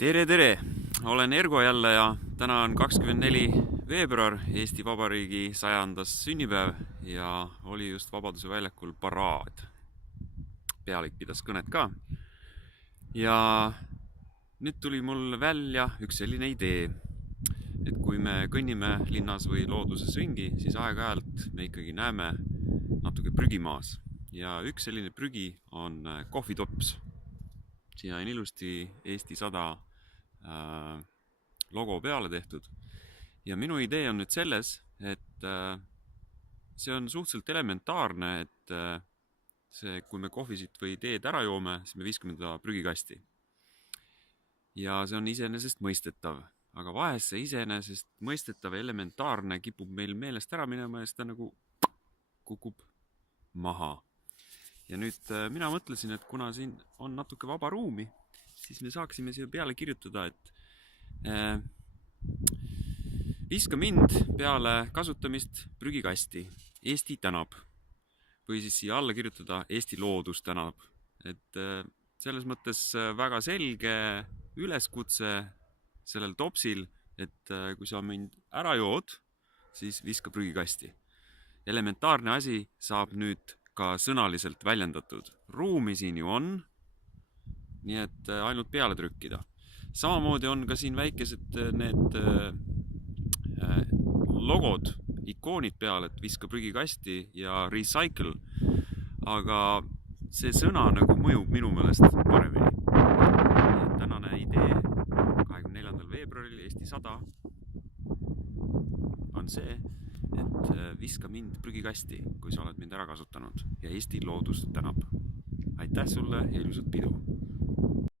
Tere, tere! Olen Ergo jälle ja täna on 24. veebruar, Eesti Vabariigi 100. sünnipäev ja oli just Vabaduse väljakul paraad. Pealik pidas kõnet ka. Ja nüüd tuli mul välja üks selline idee, et kui me kõnnime linnas või looduses ringi, siis aeg-ajalt me ikkagi näeme natuke prügimaas. Ja üks selline prügi on kohvitops. Siia on ilusti Eesti 100 logo peale tehtud. Ja minu idee on nüüd selles, et see on suhteliselt elementaarne, et kui me kohvisit või teed ära joome, siis me viskame ta prügikasti. Ja see on iseenesest mõistetav, aga vahest see iseenesest mõistetav ja elementaarne kipub meil meelest ära minema ja seda nagu kukub maha. Ja nüüd mina mõtlesin, et kuna siin on natuke vaba ruumi, siis me saaksime siia peale kirjutada, et viska mind peale kasutamist prügikasti. Eesti tänab. Või siis siia alla kirjutada Eesti loodus tänab. Et selles mõttes väga selge üleskutse sellel topsil, et kui sa mind ära jood, siis viska prügikasti. Elementaarne asi saab nüüd ka sõnaliselt väljendatud. Ruumi siin ju on, nii et ainult peale trükkida. Samamoodi on ka siin väikesed need logod, ikoonid peal, et viska prügikasti ja recycle, aga see sõna nagu mõjub minu meelest paremini. Tänane idee 24. veebruaril Eesti 100 on see, et viska mind prügikasti, kui sa oled mind ära kasutanud ja Eesti loodus tänab. Aitäh sulle ja ilusat pidu!